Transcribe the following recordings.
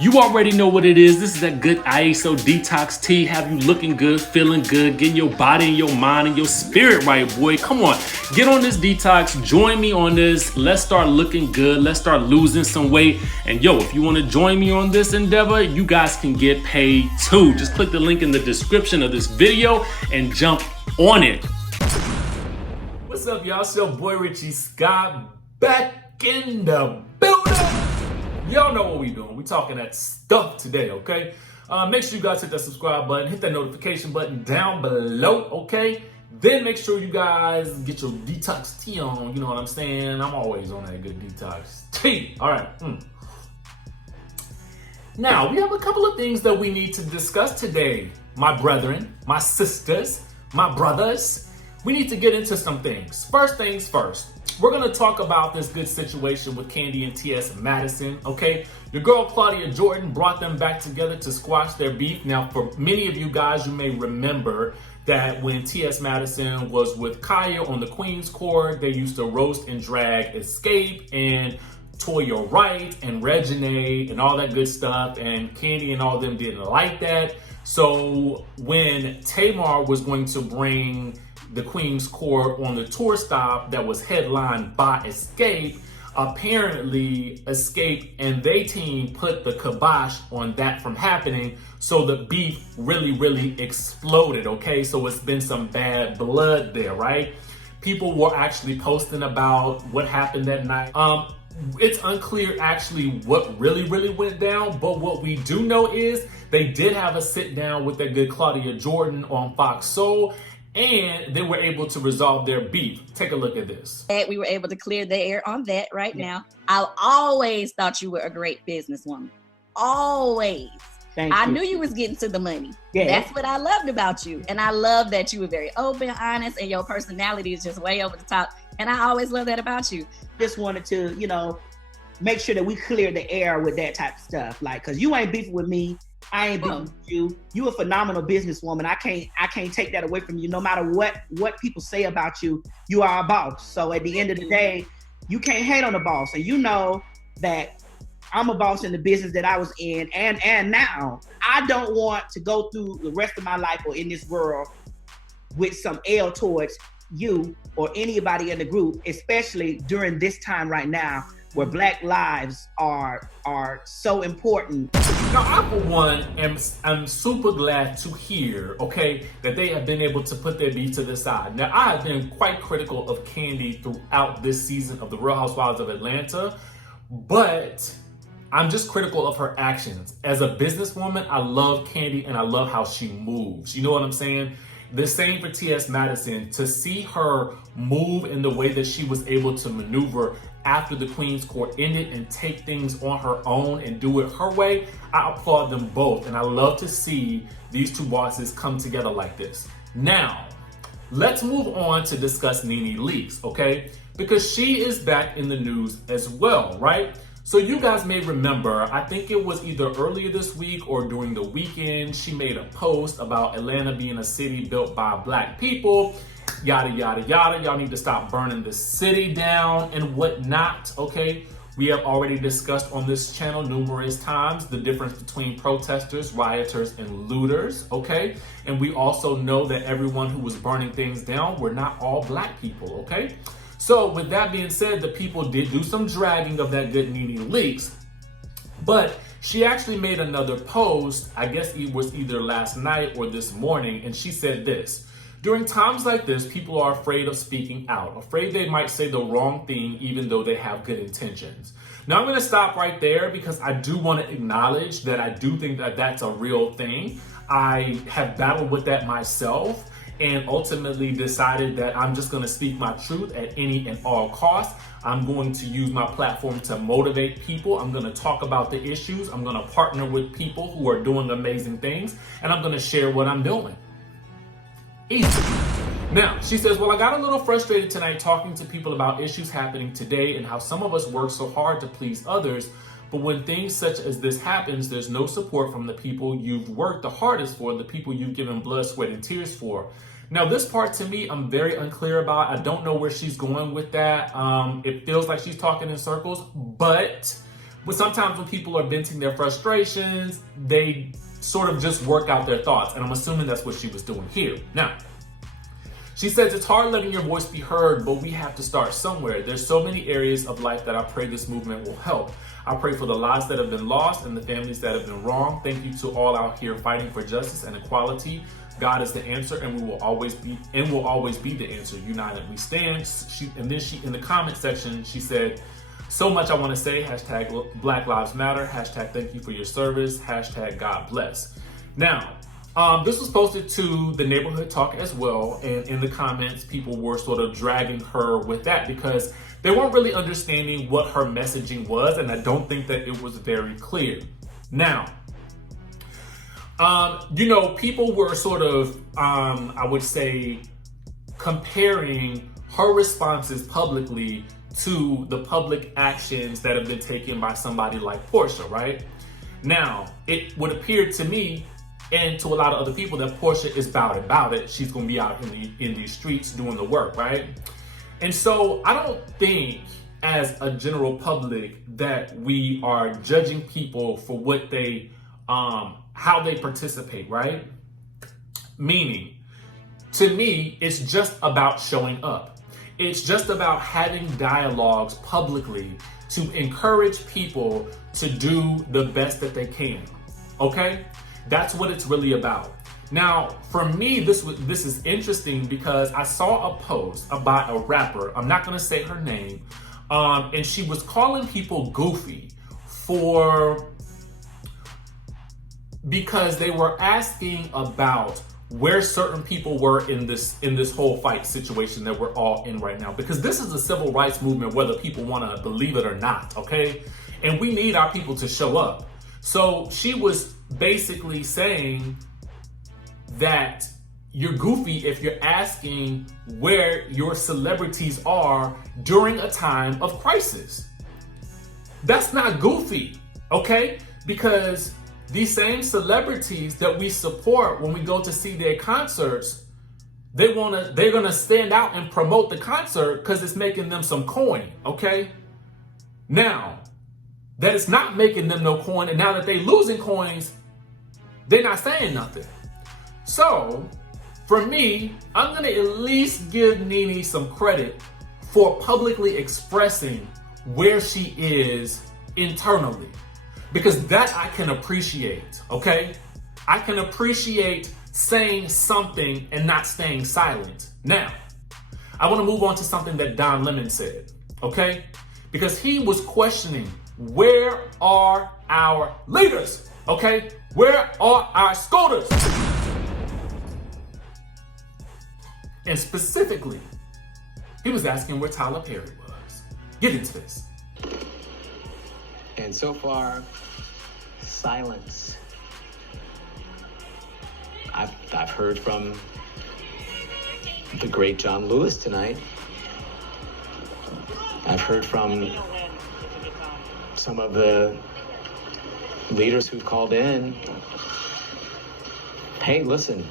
You already know what it is. This is that good ISO detox tea. Have you looking good, feeling good, getting your body and your mind and your spirit right, boy. Come on, get on this detox. Join me on this. Let's start looking good. Let's start losing some weight. And yo, if you want to join me on this endeavor, you guys can get paid too. Just click the link in the description of this video and jump on it. What's up, y'all? It's your boy Richie Scott back in the building. Y'all know what we doing. We talking that stuff today, okay? Make sure you guys hit that subscribe button, hit that notification button down below, okay? Then make sure you guys get your detox tea on, you know what I'm saying? I'm always on that good detox tea. All right. Now, we have a couple of things that we need to discuss today, my brethren, my sisters, my brothers. We need to get into some things. First things first. We're going to talk about this good situation with Kandi and TS Madison, okay? Your girl Claudia Jordan brought them back together to squash their beef. Now, for many of you guys, you may remember that when TS Madison was with Kanye on the Queen's Court, they used to roast and drag Escape and Toya Wright and Reginae and all that good stuff, and Kandi and all of them didn't like that. So when Tamar was going to bring the Queen's Court on the tour stop that was headlined by Escape, apparently Escape and they team put the kibosh on that from happening. So the beef really exploded, okay? So it's been some bad blood there, right? People were actually posting about what happened that night. It's unclear actually what really went down, but what we do know is they did have a sit down with that good Claudia Jordan on Fox Soul, and they were able to resolve their beef. Take a look at this. We were able to clear the air on that right now. I always thought you were a great businesswoman. Always. I knew you was getting to the money. Yeah. That's what I loved about you. And I love that you were very open, honest, and your personality is just way over the top. And I always love that about you. Just wanted to, you know, make sure that we clear the air with that type of stuff. Like, cause you ain't beefing with me. I ain't beefing with you. You a phenomenal businesswoman. I can't take that away from you. No matter what people say about you, you are a boss. So at the end of the day, you can't hate on the boss. And you know that I'm a boss in the business that I was in and now. I don't want to go through the rest of my life or in this world with some L towards you or anybody in the group, especially during this time right now where Black lives are so important. Now, I, for one, I'm super glad to hear, okay, that they have been able to put their beef to the side. Now, I have been quite critical of Kandi throughout this season of The Real Housewives of Atlanta, but I'm just critical of her actions. As a businesswoman, I love Kandi and I love how she moves. You know what I'm saying? The same for TS Madison. To see her move in the way that she was able to maneuver after the Queen's Court ended and take things on her own and do it her way, I applaud them both. And I love to see these two bosses come together like this. Now, let's move on to discuss NeNe Leakes, okay? Because she is back in the news as well, right? So you guys may remember, I think it was either earlier this week or during the weekend, she made a post about Atlanta being a city built by Black people, yada, yada, yada. Y'all need to stop burning the city down and whatnot, okay? We have already discussed on this channel numerous times the difference between protesters, rioters, and looters, okay? And we also know that everyone who was burning things down were not all Black people, okay? So with that being said, the people did do some dragging of that good NeNe Leakes, but she actually made another post, I guess it was either last night or this morning, and she said this: during times like this, people are afraid of speaking out, afraid they might say the wrong thing even though they have good intentions. Now I'm gonna stop right there because I do wanna acknowledge that I do think that that's a real thing. I have battled with that myself and ultimately decided that I'm just gonna speak my truth at any and all costs. I'm going to use my platform to motivate people. I'm gonna talk about the issues. I'm gonna partner with people who are doing amazing things, and I'm gonna share what I'm doing. Easy. Now, she says, well, I got a little frustrated tonight talking to people about issues happening today and how some of us work so hard to please others, but when things such as this happens, there's no support from the people you've worked the hardest for, the people you've given blood, sweat, and tears for. Now, this part to me, I'm very unclear about. I don't know where she's going with that. It feels like she's talking in circles, but but sometimes when people are venting their frustrations, they sort of just work out their thoughts. And I'm assuming that's what she was doing here. Now, she says, it's hard letting your voice be heard, but we have to start somewhere. There's so many areas of life that I pray this movement will help. I pray for the lives that have been lost and the families that have been wronged. Thank you to all out here fighting for justice and equality. God is the answer, and we will always be the answer. United we stand. And then in the comment section, she said, so much I want to say, hashtag Black Lives Matter, hashtag thank you for your service, hashtag God bless. Now, this was posted to the Neighborhood Talk as well, and in the comments, people were sort of dragging her with that because they weren't really understanding what her messaging was, and I don't think that it was very clear. Now, people were sort of, I would say, comparing her responses publicly to the public actions that have been taken by somebody like Porsha, right? Now, it would appear to me and to a lot of other people that Porsha is about it. She's going to be out in these streets doing the work, right? And so I don't think as a general public that we are judging people for what they, how they participate, right? Meaning, to me, it's just about showing up. It's just about having dialogues publicly to encourage people to do the best that they can, okay? That's what it's really about. Now, for me, this is interesting because I saw a post about a rapper. I'm not going to say her name. And she was calling people goofy because they were asking about where certain people were in this whole fight situation that we're all in right now. Because this is a civil rights movement, whether people want to believe it or not, okay? And we need our people to show up. So she was basically saying that you're goofy if you're asking where your celebrities are during a time of crisis. That's not goofy, okay? Because these same celebrities that we support when we go to see their concerts, they're gonna stand out and promote the concert because it's making them some coin, okay? Now, that it's not making them no coin, and now that they losing coins, they're not saying nothing. So, for me, I'm gonna at least give NeNe some credit for publicly expressing where she is internally. Because that I can appreciate, okay? I can appreciate saying something and not staying silent. Now, I wanna move on to something that Don Lemon said, okay? Because he was questioning, where are our leaders, okay? Where are our scholars? And specifically, he was asking where Tyler Perry was. Get into this. And so far, silence. I've heard from the great John Lewis tonight. I've heard from some of the leaders who've called in. Hey, listen,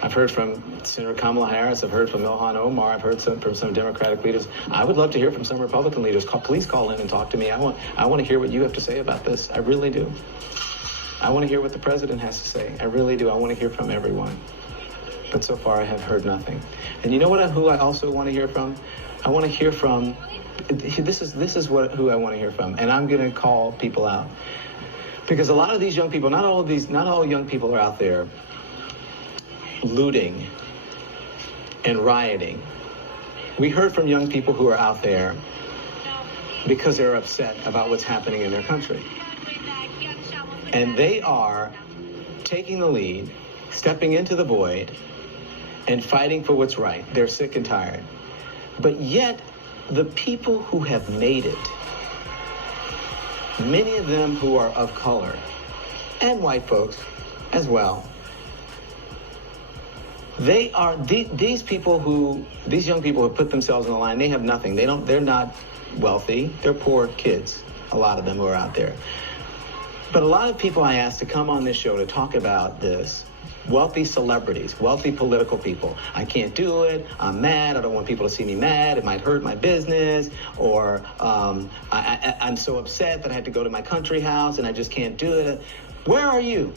I've heard from Senator Kamala Harris. I've heard from Ilhan Omar. I've heard from some Democratic leaders. I would love to hear from some Republican leaders. Please call in and talk to me. I want to hear what you have to say about this. I really do. I want to hear what the president has to say. I really do. I want to hear from everyone. But so far, I have heard nothing. And you know who I also want to hear from? I want to hear from. This is who I want to hear from, and I'm going to call people out because a lot of these young people, not all young people are out there looting and rioting. We heard from young people who are out there because they're upset about what's happening in their country. And they are taking the lead, stepping into the void, and fighting for what's right. They're sick and tired. But yet, the people who have made it, many of them who are of color, and white folks as well, they are these young people who put themselves on the line. They have nothing. They're not wealthy. They're poor kids, a lot of them who are out there. But a lot of people I asked to come on this show to talk about this wealthy celebrities, wealthy political people. I can't do it. I'm mad. I don't want people to see me mad. It might hurt my business. Or I'm so upset that I had to go to my country house and I just can't do it. Where are you?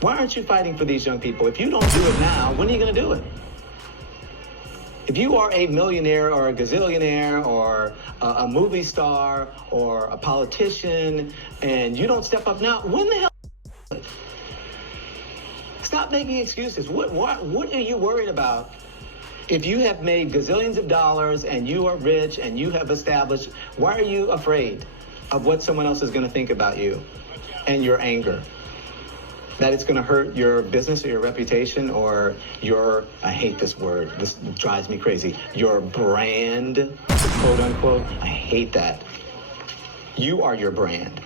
Why aren't you fighting for these young people? If you don't do it now, when are you going to do it? If you are a millionaire or a gazillionaire or a movie star or a politician and you don't step up now, when the hell? Stop making excuses. What are you worried about? If you have made gazillions of dollars and you are rich and you have established, why are you afraid of what someone else is going to think about you and your anger? That it's going to hurt your business or your reputation or your, I hate this word, this drives me crazy, your brand, quote unquote. I hate that. You are your brand.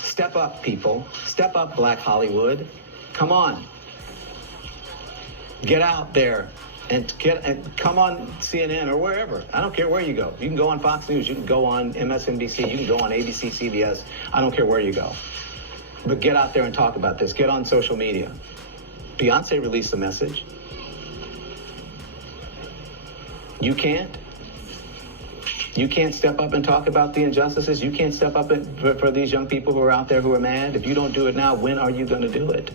Step up, people. Step up, Black Hollywood. Come on. Get out there and come on CNN or wherever. I don't care where you go. You can go on Fox News. You can go on MSNBC. You can go on ABC, CBS. I don't care where you go. But get out there and talk about this. Get on social media. Beyonce released a message. You can't? You can't step up and talk about the injustices? You can't step up for these young people who are out there who are mad? If you don't do it now, when are you going to do it?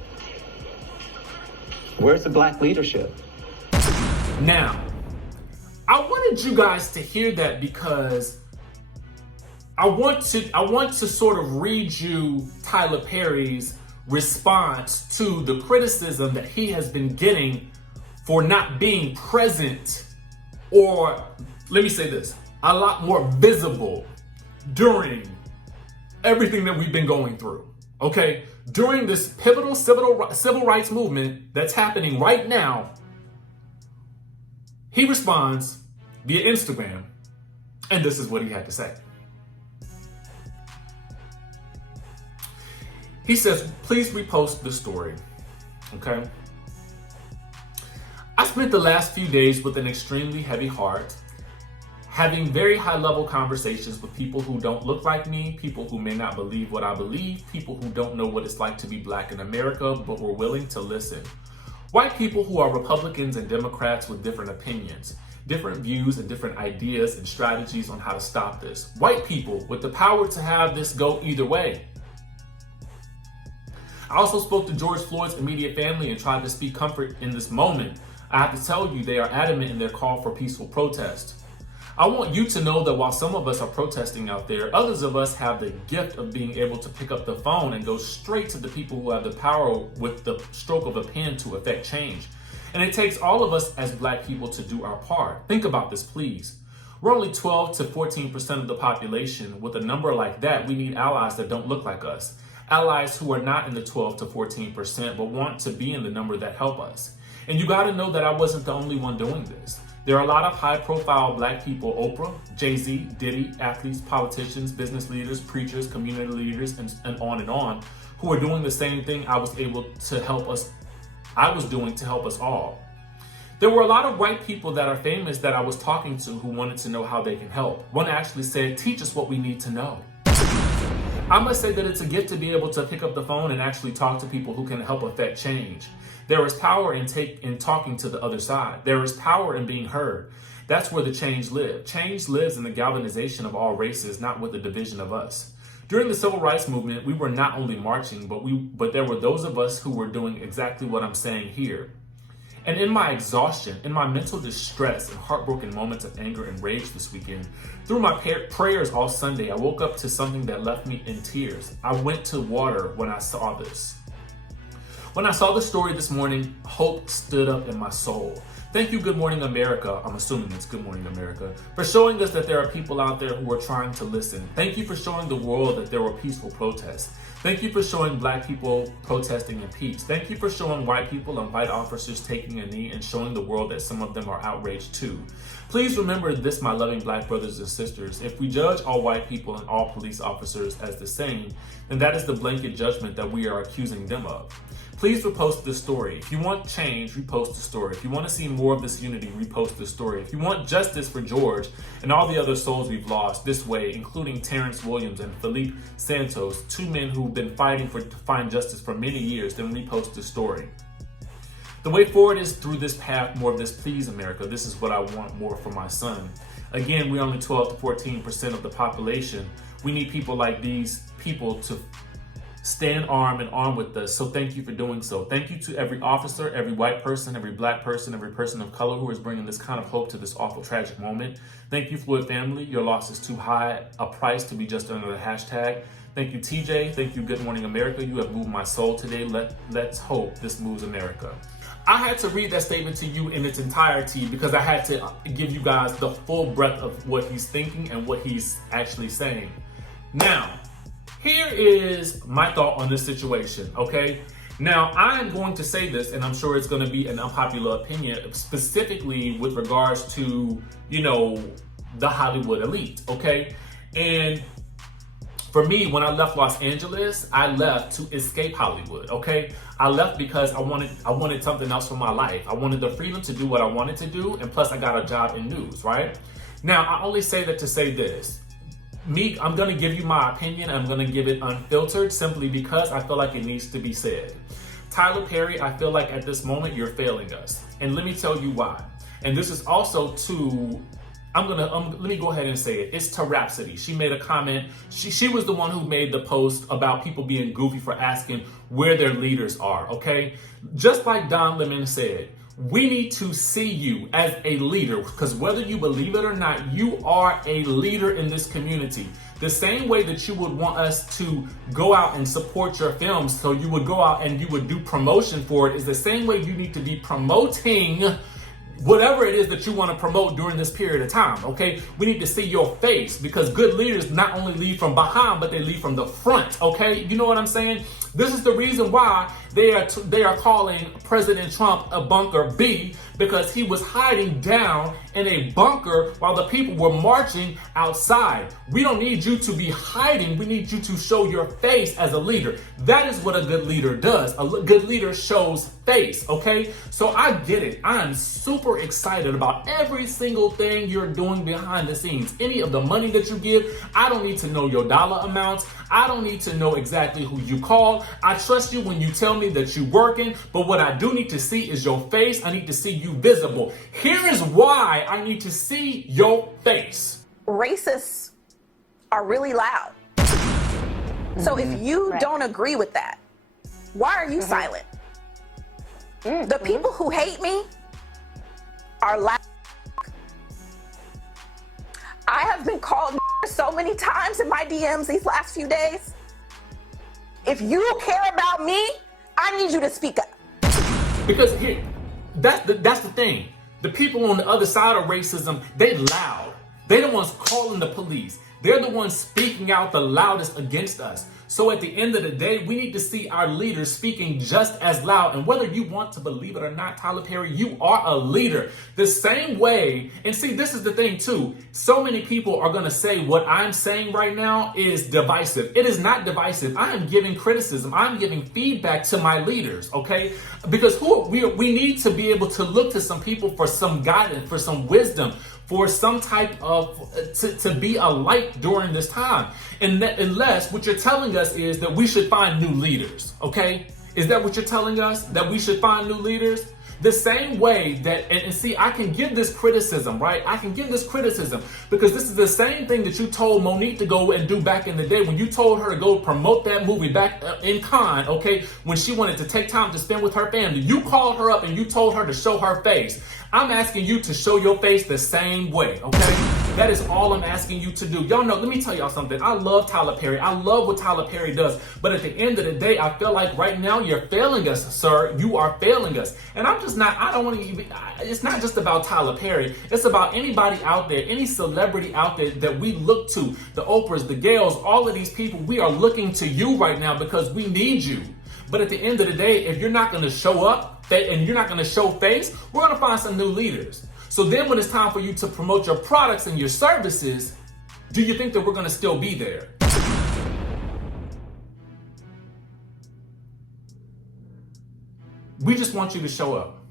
Where's the black leadership? Now, I wanted you guys to hear that because I want to sort of read you Tyler Perry's response to the criticism that he has been getting for not being present, or let me say this, a lot more visible during everything that we've been going through, okay? During this pivotal civil rights movement that's happening right now, he responds via Instagram, and this is what he had to say. He says, please repost the story, okay? I spent the last few days with an extremely heavy heart, having very high-level conversations with people who don't look like me, people who may not believe what I believe, people who don't know what it's like to be black in America, but were willing to listen. White people who are Republicans and Democrats with different opinions, different views and different ideas and strategies on how to stop this. White people with the power to have this go either way. I also spoke to George Floyd's immediate family and tried to speak comfort in this moment. I have to tell you, they are adamant in their call for peaceful protest. I want you to know that while some of us are protesting out there, others of us have the gift of being able to pick up the phone and go straight to the people who have the power with the stroke of a pen to affect change. And it takes all of us as black people to do our part. Think about this, please. We're only 12 to 14% of the population. With a number like that, we need allies that don't look like us. Allies who are not in the 12 to 14%, but want to be in the number that help us. And you gotta know that I wasn't the only one doing this. There are a lot of high-profile black people, Oprah, Jay-Z, Diddy, athletes, politicians, business leaders, preachers, community leaders, and on, who are doing the same thing I was doing to help us all. There were a lot of white people that are famous that I was talking to who wanted to know how they can help. One actually said, teach us what we need to know. I must say that it's a gift to be able to pick up the phone and actually talk to people who can help affect change. There is power in talking to the other side. There is power in being heard. That's where the change lives. Change lives in the galvanization of all races, not with the division of us. During the civil rights movement, we were not only marching, but there were those of us who were doing exactly what I'm saying here. And in my exhaustion, in my mental distress and heartbroken moments of anger and rage this weekend, through my prayers all Sunday, I woke up to something that left me in tears. I went to water when I saw this. When I saw the story this morning, hope stood up in my soul. Thank you, Good Morning America, I'm assuming it's Good Morning America, for showing us that there are people out there who are trying to listen. Thank you for showing the world that there were peaceful protests. Thank you for showing black people protesting in peace. Thank you for showing white people and white officers taking a knee and showing the world that some of them are outraged too. Please remember this, my loving black brothers and sisters. If we judge all white people and all police officers as the same, then that is the blanket judgment that we are accusing them of. Please repost this story. If you want change, repost the story. If you want to see more of this unity, repost the story. If you want justice for George and all the other souls we've lost this way, including Terrence Williams and Felipe Santos, two men who've been fighting to find justice for many years, then repost the story. The way forward is through this path, more of this please America. This is what I want more for my son. Again, we're only 12 to 14% of the population. We need people like these people to stand arm in arm with us. So thank you for doing so. Thank you to every officer, every white person, every black person, every person of color who is bringing this kind of hope to this awful, tragic moment. Thank you, Floyd family. Your loss is too high a price to be just under the hashtag. Thank you, TJ. Thank you, Good Morning America. You have moved my soul today. Let's hope this moves America. I had to read that statement to you in its entirety because I had to give you guys the full breadth of what he's thinking and what he's actually saying. Now, here is my thought on this situation, okay? Now, I'm going to say this, and I'm sure it's going to be an unpopular opinion, specifically with regards to, you know, the Hollywood elite, okay? And for me, when I left Los Angeles, I left to escape Hollywood, okay? I left because I wanted something else for my life. I wanted the freedom to do what I wanted to do, and plus I got a job in news, right? Now, I only say that to say this. I'm gonna give you my opinion. I'm gonna give it unfiltered simply because I feel like it needs to be said. Tyler Perry, I feel like at this moment you're failing us. And let me tell you why. And this is also to, let me go ahead and say it. It's to Rhapsody. She made a comment. She was the one who made the post about people being goofy for asking where their leaders are, okay? Just like Don Lemon said, we need to see you as a leader, because whether you believe it or not, you are a leader in this community. The same way that you would want us to go out and support your films, so you would go out and you would do promotion for it, is the same way you need to be promoting whatever it is that you want to promote during this period of time, okay? We need to see your face, because good leaders not only lead from behind, but they lead from the front, okay? You know what I'm saying? This is the reason why they are calling President Trump a bunker B, because he was hiding down in a bunker while the people were marching outside. We don't need you to be hiding. We need you to show your face as a leader. That is what a good leader does. A good leader shows face, okay? So I get it. I am super excited about every single thing you're doing behind the scenes. Any of the money that you give, I don't need to know your dollar amounts. I don't need to know exactly who you call. I trust you when you tell me that you're working, but what I do need to see is your face. I need to see you visible. Here is why I need to see your face. Racists are really loud. So if you don't agree with that, why are you silent? The people who hate me are loud. I have been called so many times in my DMs these last few days. If you care about me, I need you to speak up. Because here, that's the thing. The people on the other side of racism, they loud. They're the ones calling the police. They're the ones speaking out the loudest against us. So at the end of the day, we need to see our leaders speaking just as loud. And whether you want to believe it or not, Tyler Perry, you are a leader. The same way, and see, this is the thing too. So many people are going to say what I'm saying right now is divisive. It is not divisive. I am giving criticism. I'm giving feedback to my leaders, okay? Because we need to be able to look to some people for some guidance, for some wisdom, for some type of, to be a light during this time. And that, unless what you're telling us is that we should find new leaders, okay? Is that what you're telling us? That we should find new leaders? The same way that, and see, I can give this criticism, right? I can give this criticism because this is the same thing that you told Monique to go and do back in the day when you told her to go promote that movie back in Cannes, okay? When she wanted to take time to spend with her family. You called her up and you told her to show her face. I'm asking you to show your face the same way, okay? That is all I'm asking you to do. Y'all know, let me tell y'all something. I love Tyler Perry. I love what Tyler Perry does. But at the end of the day, I feel like right now you're failing us, sir. You are failing us. And I'm just not, I don't want to even, it's not just about Tyler Perry. It's about anybody out there, any celebrity out there that we look to, the Oprahs, the Gales, all of these people, we are looking to you right now because we need you. But at the end of the day, if you're not going to show up and you're not going to show face, we're going to find some new leaders. So then when it's time for you to promote your products and your services, do you think that we're going to still be there? We just want you to show up.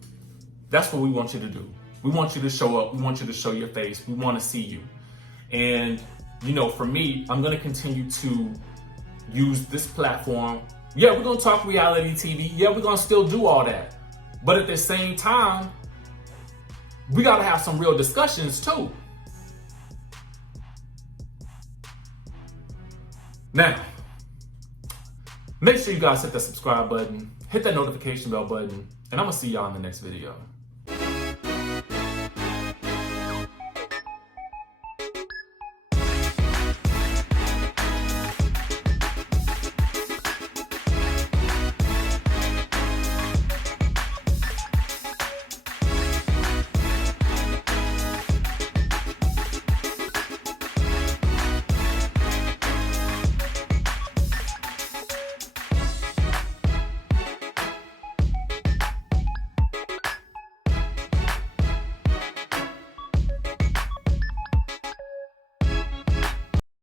That's what we want you to do. We want you to show up. We want you to show your face. We want to see you. And, you know, for me, I'm going to continue to use this platform. Yeah, we're going to talk reality TV. Yeah, we're going to still do all that. But at the same time, we gotta have some real discussions too. Now, make sure you guys hit that subscribe button, hit that notification bell button, and I'm gonna see y'all in the next video.